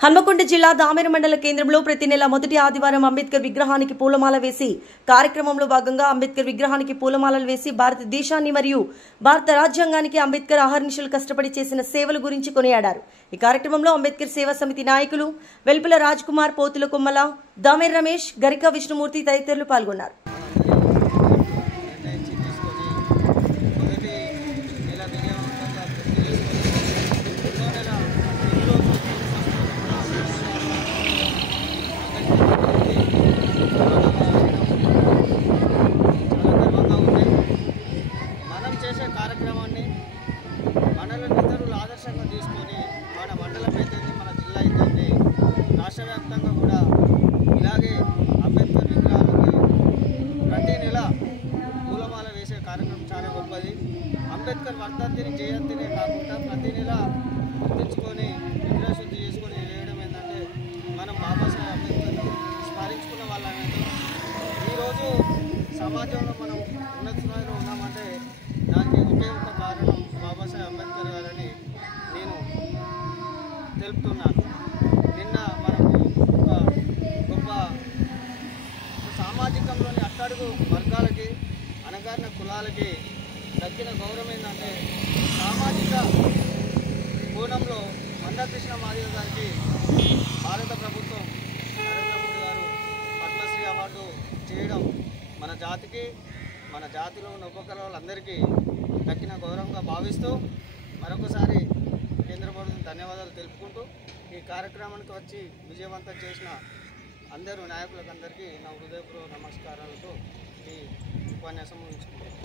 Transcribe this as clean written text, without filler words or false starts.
హన్మకొండ జిల్లా దామెర మండల కేంద్రంలో ప్రతి నెల మొదటి ఆదివారం అంబేద్కర్ విగ్రహానికి పూలమాల వేసి కార్యక్రమంలో భాగంగా అంబేద్కర్ విగ్రహానికి పూలమాలలు వేసి భారతదేశాన్ని మరియు భారత రాజ్యాంగానికి అంబేద్కర్ అహర్నిశలు కష్టపడి చేసిన సేవల గురించి కొనియాడారు। ఈ కార్యక్రమంలో అంబేద్కర్ సేవా సమితి నాయకులు వెల్పుల రాజ్ కుమార్, పోతుల కొమ్మల, దామెర రమేష్, గరిక విష్ణుమూర్తి తదితరులు పాల్గొన్నారు। కార్యక్రమాన్ని మండల ఇతరులు ఆదర్శంగా తీసుకొని మన మండలం అయితే మన జిల్లా అయితే రాష్ట్ర వ్యాప్తంగా కూడా ఇలాగే అంబేద్కర్ విగ్రహాలకి ప్రతి నెల పూలమాల వేసే కార్యక్రమం చాలా గొప్పది। అంబేద్కర్ వర్ధంతిని జయంతినే కాకుండా ప్రతి నెల గుర్తించుకొని విగ్రహ శుద్ధి చేసుకొని వేయడం ఏంటంటే మనం బాబాసాహెబ్ అంబేద్కర్ని స్మరించుకున్న వాళ్ళమైతే ఈరోజు సమాజంలో మనం ఉన్నత స్థాయిలో ఉన్నామంటే దానికి ఒకే ఒక కారణం బాబాసాహెబ్ అంబేద్కర్ గారని నేను తెలుపుతున్నాను। నిన్న మనకు ఒక గొప్ప సామాజికంలోని అట్టడుగు వర్గాలకి, అణగారిన కులాలకి దక్కిన గౌరవం ఏంటంటే సామాజిక కోణంలో మందకృష్ణ మాదిగ గారికి భారత ప్రభుత్వం నరేంద్ర మోడీ గారు పద్మశ్రీ అవార్డు చేయడం మన జాతికి, మన జాతిలో ఉన్న ఉపకులాలందరికీ దక్కిన గౌరవంగా భావిస్తూ మరొకసారి కేంద్ర ప్రభుత్వం ధన్యవాదాలు తెలుపుకుంటూ ఈ కార్యక్రమానికి వచ్చి విజయవంతం చేసిన అందరూ నాయకులకు అందరికీ నా హృదయపూర్వక నమస్కారాలతో ఈ ఉపన్యాసం ముగించుకుంటాను।